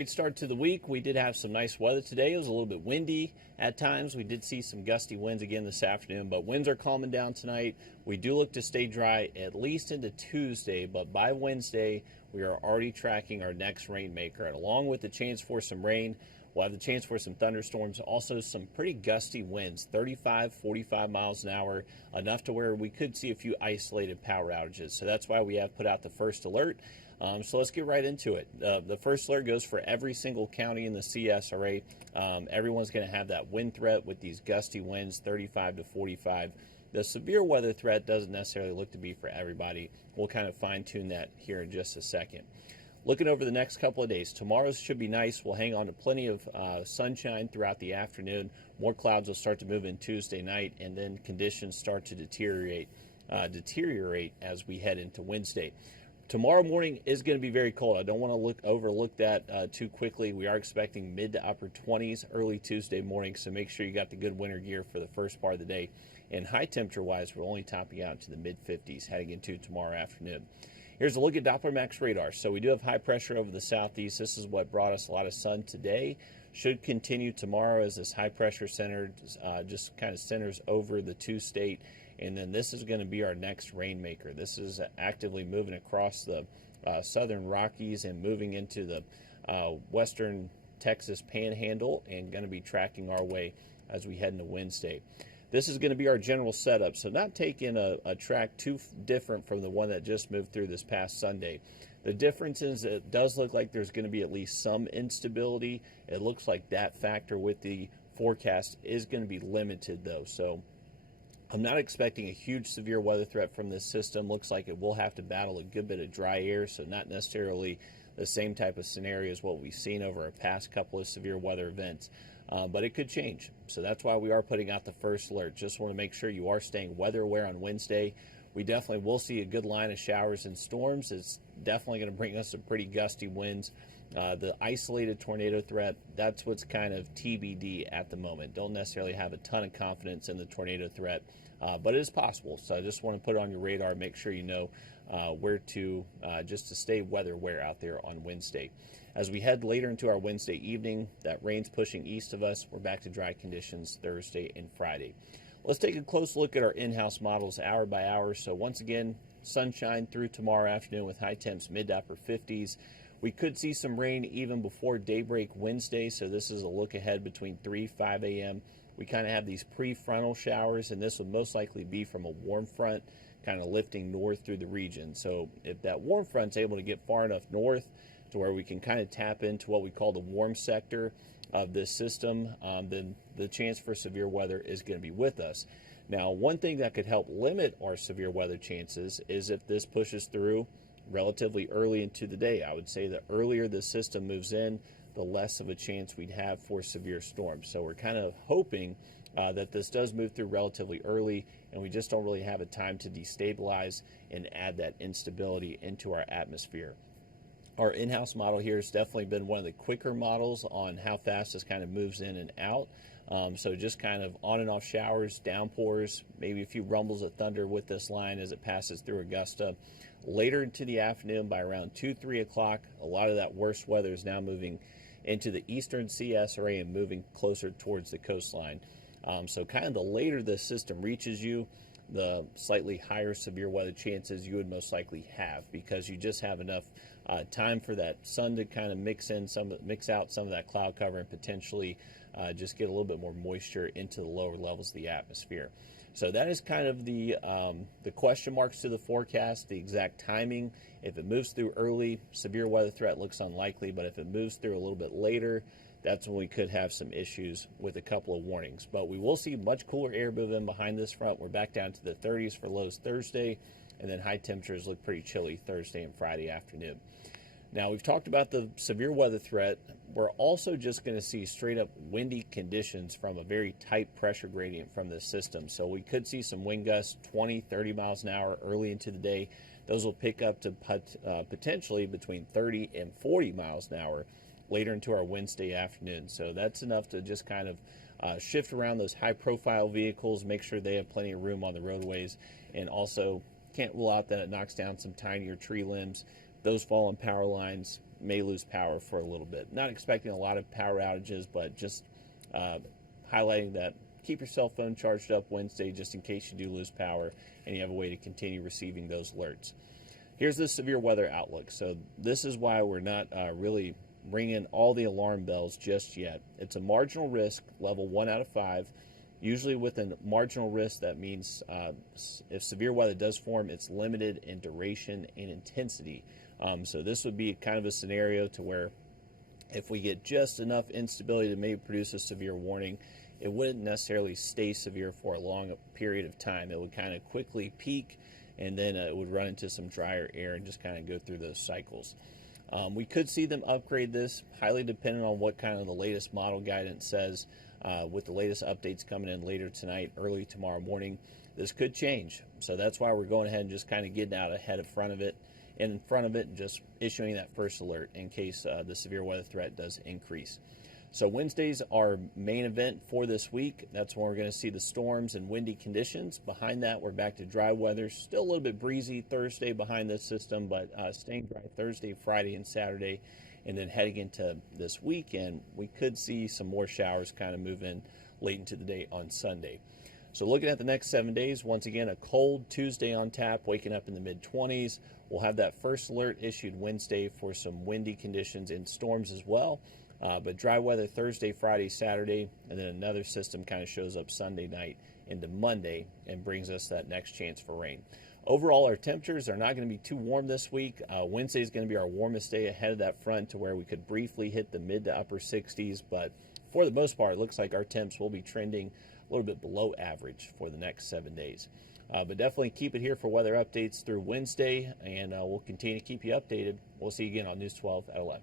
Great start to the week. We did have some nice weather today. It was a little bit windy at times. We did see some gusty winds again this afternoon, but winds are calming down tonight. We do look to stay dry at least into Tuesday, but by Wednesday, we are already tracking our next rainmaker. And along with the chance for some rain, we'll have the chance for some thunderstorms, also some pretty gusty winds, 35, 45 miles an hour, enough to where we could see a few isolated power outages. So that's why we have put out the first alert. So let's get right into it. The first alert goes for every single county in the CSRA. Everyone's going to have that wind threat with these gusty winds, 35 to 45. The severe weather threat doesn't necessarily look to be for everybody. We'll kind of fine tune that here in just a second. Looking over the next couple of days, tomorrow should be nice. We'll hang on to plenty of sunshine throughout the afternoon. More clouds will start to move in Tuesday night, and then conditions start to deteriorate as we head into Wednesday. Tomorrow morning is going to be very cold. I don't want to overlook that too quickly. We are expecting mid to upper 20s early Tuesday morning, so make sure you got the good winter gear for the first part of the day. And high temperature wise, we're only topping out to the mid 50s heading into tomorrow afternoon. Here's a look at Doppler Max radar. So we do have high pressure over the southeast. This is what brought us a lot of sun today. Should continue tomorrow as this high pressure center just kind of centers over the two-state. And then this is going to be our next rainmaker. This is actively moving across the southern Rockies and moving into the western Texas panhandle and going to be tracking our way as we head into Wednesday. This is going to be our general setup, so not taking a track too different from the one that just moved through this past Sunday. The difference is it does look like there's going to be at least some instability. It looks like that factor with the forecast is going to be limited, though. So I'm not expecting a huge severe weather threat from this system. Looks like it will have to battle a good bit of dry air, so not necessarily the same type of scenario as what we've seen over our past couple of severe weather events. But it could change. So that's why we are putting out the first alert. Just want to make sure you are staying weather aware on Wednesday. We definitely will see a good line of showers and storms. It's definitely going to bring us some pretty gusty winds. The isolated tornado threat, that's what's kind of TBD at the moment. Don't necessarily have a ton of confidence in the tornado threat, but it is possible. So I just want to put it on your radar, make sure you know where to, just to stay weather aware out there on Wednesday. As we head later into our Wednesday evening, that rain's pushing east of us. We're back to dry conditions Thursday and Friday. Let's take a close look at our in-house models hour by hour. So once again, sunshine through tomorrow afternoon with high temps mid to upper 50s. We could see some rain even before daybreak Wednesday, so this is a look ahead between 5 a.m. We kind of have these prefrontal showers, and this would most likely be from a warm front kind of lifting north through the region. So if that warm front's able to get far enough north to where we can kind of tap into what we call the warm sector of this system, then the chance for severe weather is going to be with us. Now, one thing that could help limit our severe weather chances is if this pushes through relatively early into the day. I would say the earlier the system moves in, the less of a chance we'd have for severe storms. So we're kind of hoping that this does move through relatively early, and we just don't really have a time to destabilize and add that instability into our atmosphere. Our in-house model here has definitely been one of the quicker models on how fast this kind of moves in and out. So just kind of on and off showers, downpours, maybe a few rumbles of thunder with this line as it passes through Augusta. Later into the afternoon, by around 2, 3 o'clock, a lot of that worst weather is now moving into the eastern CSRA and moving closer towards the coastline. So kind of the later the system reaches you, the slightly higher severe weather chances you would most likely have, because you just have enough time for that sun to kind of mix out some of that cloud cover and potentially just get a little bit more moisture into the lower levels of the atmosphere. So that is kind of the question marks to the forecast, the exact timing. If it moves through early, severe weather threat looks unlikely, but if it moves through a little bit later, that's when we could have some issues with a couple of warnings. But we will see much cooler air move in behind this front. We're back down to the 30s for lows Thursday, and then high temperatures look pretty chilly Thursday and Friday afternoon. Now, we've talked about the severe weather threat. We're also just going to see straight up windy conditions from a very tight pressure gradient from this system. So we could see some wind gusts 20, 30 miles an hour early into the day. Those will pick up to potentially between 30 and 40 miles an hour later into our Wednesday afternoon. So that's enough to just kind of shift around those high profile vehicles, make sure they have plenty of room on the roadways, and also can't rule out that it knocks down some tinier tree limbs. Those fall on power lines, may lose power for a little bit. Not expecting a lot of power outages, but just highlighting that keep your cell phone charged up Wednesday just in case you do lose power and you have a way to continue receiving those alerts. Here's the severe weather outlook. So this is why we're not really ringing all the alarm bells just yet. It's a marginal risk, level 1 out of 5. Usually with a marginal risk, that means if severe weather does form, it's limited in duration and intensity. So this would be kind of a scenario to where if we get just enough instability to maybe produce a severe warning, it wouldn't necessarily stay severe for a long period of time. It would kind of quickly peak, and then it would run into some drier air and just kind of go through those cycles. We could see them upgrade this, highly dependent on what kind of the latest model guidance says. With the latest updates coming in later tonight, early tomorrow morning, this could change. So that's why we're going ahead and just kind of getting out ahead in front of it, and just issuing that first alert in case the severe weather threat does increase. So Wednesday's our main event for this week. That's when we're going to see the storms and windy conditions. Behind that, we're back to dry weather. Still a little bit breezy Thursday behind this system, but staying dry Thursday, Friday, and Saturday. And then heading into this weekend, we could see some more showers kind of move in late into the day on Sunday. So looking at the next 7 days, once again, a cold Tuesday on tap, waking up in the mid-20s. We'll have that first alert issued Wednesday for some windy conditions and storms as well. But dry weather Thursday, Friday, Saturday, and then another system kind of shows up Sunday night into Monday and brings us that next chance for rain. Overall, our temperatures are not going to be too warm this week. Wednesday is going to be our warmest day ahead of that front to where we could briefly hit the mid to upper 60s. But for the most part, it looks like our temps will be trending a little bit below average for the next 7 days. But definitely keep it here for weather updates through Wednesday, and we'll continue to keep you updated. We'll see you again on News 12 at 11.